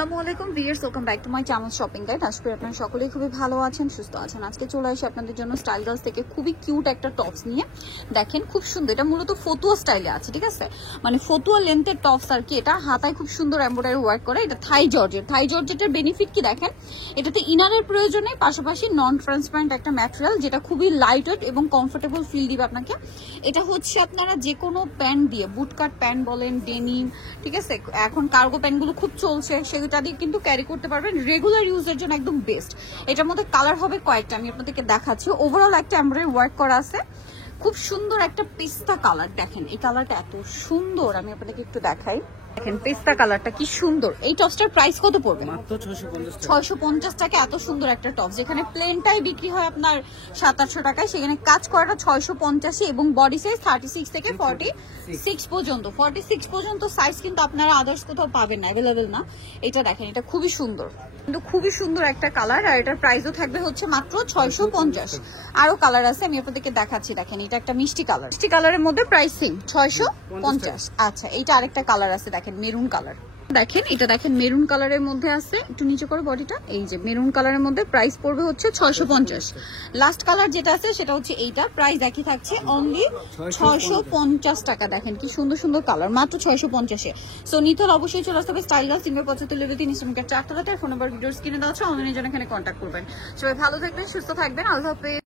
আসসালামু আলাইকুম viewers, welcome back to my channel shopping guide. আশা করি আপনারা সকলেই খুবই ভালো আছেন, সুস্থ আছেন। আজকে চলে আসি আপনাদের জন্য স্টাইল গার্লস থেকে খুবই কিউট একটা টপস নিয়ে। দেখেন খুব সুন্দর, এটা মূলত ফতুয়া স্টাইলে আছে, ঠিক আছে, মানে ফতুয়া লেন্থের টপস আর কি। এটা হাতায় খুব সুন্দর এমব্রয়ডারি ওয়ার্ক করে। এটা থাই জর্জেটের বেনিফিট কি দেখেন, এটাতে ইনারের প্রয়োজনে পাশাপাশি নন ট্রান্সপারেন্ট একটা ম্যাটেরিয়াল, যেটা খুবই লাইট ওয়েট এবং কমফোর্টেবল ফিল দিবে আপনাকে। এটা হচ্ছে আপনারা যে কোনো প্যান্ট দিয়ে, বুটকাট প্যান্ট বলেন, ডেনিম, ঠিক আছে, এখন কার্গো প্যান্টগুলো খুব চলছে, সেটা দিয়ে কিন্তু ক্যারি করতে পারবেন। রেগুলার ইউজের জন্য একদম বেস্ট। এটার মধ্যে কালার হবে কয়েকটা, আমি আপনাদেরকে দেখাচ্ছি। ওভারঅল একটা এমব্রয়ডারি ওয়ার্ক করা আছে, খুব সুন্দর একটা পিস্তা কালার। দেখেন এই কালারটা এত সুন্দর, আমি আপনাদেরকে একটু দেখাই। দেখেন পেস্তা কালারটা কি সুন্দর। এই টপসটার প্রাইস কত পড়বে? মাত্র 650 টাকা। এত সুন্দর একটা টপস, যেখানে প্লেনটাই বিক্রি হয় আপনার 700-800 টাকায়, সেখানে কাজ করাটা 650 এবং বডি সাইজ 36 থেকে 46 পর্যন্ত। 46 পর্যন্ত সাইজ কিন্তু আপনারা আদার্স কোথাও পাবেন না, অ্যাভেলেবেল না। এটা দেখেন, এটা খুবই সুন্দর, কিন্তু খুবই সুন্দর একটা কালার। আর এটার প্রাইসও থাকবে হচ্ছে মাত্র 650। আরো কালার আছে, আমি আপনাদেরকে দেখাচ্ছি। দেখেন এটা একটা মিষ্টি কালার, মিষ্টি কালারের মধ্যে প্রাইস সেম 650। আচ্ছা, এইটা আরেকটা কালার আছে, দেখেন মেরুন কালার। দেখেন এটা, দেখেন মেরুন কালারের মধ্যে আছে, একটু নিচে করে বডিটা, এই যে মেরুন কালারের মধ্যে প্রাইস পড়বে হচ্ছে 650। লাস্ট কালার যেটা আছে সেটা হচ্ছে এইটা, প্রাইস একই থাকছে অনলি 650 টাকা। দেখেন কি সুন্দর সুন্দর কালার, মাত্র 650-এ। সো নিতে হলে অবশ্যই চলে আসতে হবে স্টাইল গার্লস, 75 লেভেল 3 ইনস্টাগ্রাম 4 তলাতে। ফোন নাম্বার ভিডিওস কিনে দেওয়া আছে, অনলাইনে জন্য এখানে কন্ট্যাক্ট করবেন। সবাই ভালো থাকবেন, সুস্থ থাকবেন, আল্লাহ হাফেজ।